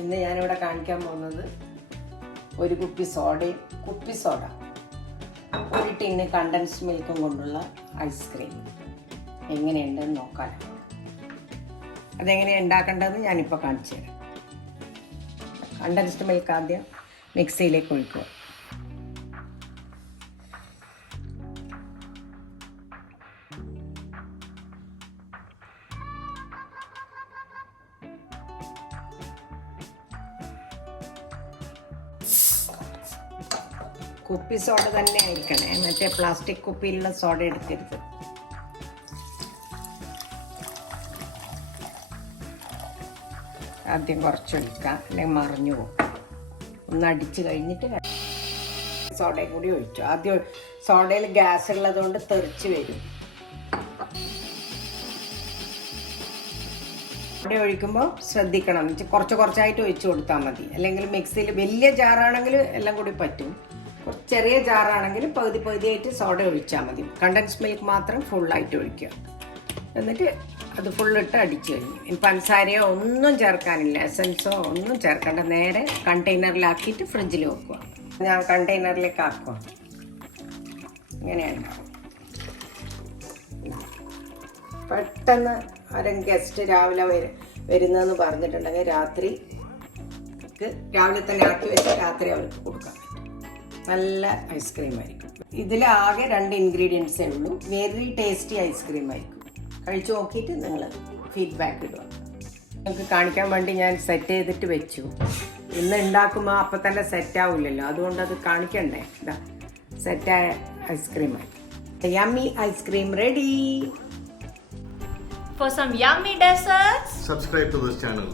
ഇന്ന് ഞാനിവിടെ കാണിക്കാൻ പോകുന്നത് ഒരു കുപ്പി സോഡ, ഒരു ടിന്ന് കണ്ടൻസ്ഡ് മിൽക്കും കൊണ്ടുള്ള ഐസ്ക്രീം എങ്ങനെയുണ്ടെന്ന് നോക്കാം. അതെങ്ങനെയാണ് ഉണ്ടാക്കേണ്ടതെന്ന് ഞാനിപ്പോൾ കാണിച്ചു തരാം. കണ്ടൻസ്ഡ് മിൽക്ക് ആദ്യം മിക്സിയിലേക്ക് ഒഴിക്കുക. കുപ്പി സോഡ തന്നെ ആയിരിക്കണേ, മറ്റേ പ്ലാസ്റ്റിക് കുപ്പിയിലുള്ള സോഡ എടുക്കരുത്. ആദ്യം കുറച്ചൊഴിക്കുക, അല്ലെങ്കിൽ മറിഞ്ഞു പോകും. ഒന്ന് അടിച്ച് കഴിഞ്ഞിട്ട് സോഡയും കൂടി ഒഴിച്ചു. ആദ്യം സോഡയിൽ ഗ്യാസ് ഉള്ളതുകൊണ്ട് തെറിച്ച് വരും. സോഡ ഒഴിക്കുമ്പോൾ ശ്രദ്ധിക്കണം, കുറച്ചായിട്ട് ഒഴിച്ചു കൊടുത്താൽ മതി. അല്ലെങ്കിൽ മിക്സിയിൽ വലിയ ജാറാണെങ്കിൽ എല്ലാം കൂടി പറ്റും. ചെറിയ ജാറാണെങ്കിൽ പകുതിയായിട്ട് സോഡ ഒഴിച്ചാൽ മതി. കണ്ടൻസ്ഡ് മിൽക്ക് മാത്രം ഫുള്ളായിട്ട് ഒഴിക്കുക. എന്നിട്ട് അത് ഫുള്ളിട്ട് അടിച്ചു കഴിഞ്ഞു. ഇനി പഞ്ചസാരയോ ഒന്നും ചേർക്കാനില്ല, എസൻസോ ഒന്നും ചേർക്കേണ്ട. നേരെ കണ്ടെയ്നറിലാക്കിയിട്ട് ഫ്രിഡ്ജിൽ വെക്കുക. ഞാൻ കണ്ടെയ്നറിലേക്ക് ആക്കുക. ഇങ്ങനെയാണ്. പെട്ടെന്ന് ആരെങ്കിലും ഗസ്റ്റ് രാവിലെ വരുന്നതെന്ന് പറഞ്ഞിട്ടുണ്ടെങ്കിൽ രാവിലെ തന്നെ ആക്കി വെച്ച് രാത്രി അവർക്ക് കൊടുക്കാം. നല്ല ഐസ്ക്രീം ആയിരിക്കും. ഇതിലാകെ 2 ഇൻഗ്രീഡിയൻസേ ഉള്ളൂ. വെരി ടേസ്റ്റി ഐസ്ക്രീം ആയിരിക്കും. കഴിച്ചു നോക്കിയിട്ട് നിങ്ങൾ ഫീഡ്ബാക്ക് ഇടുക. നിങ്ങൾക്ക് കാണിക്കാൻ വേണ്ടി ഞാൻ സെറ്റ് ചെയ്തിട്ട് വെച്ചു. ഇന്ന് ഉണ്ടാക്കുമ്പോൾ അപ്പം തന്നെ സെറ്റ് ആവില്ലല്ലോ, അതുകൊണ്ട് അത് കാണിക്കണ്ടേ. ഇതാ സെറ്റായ ഐസ്ക്രീമായി. Yummy ice cream ready. For some yummy desserts, subscribe to this channel.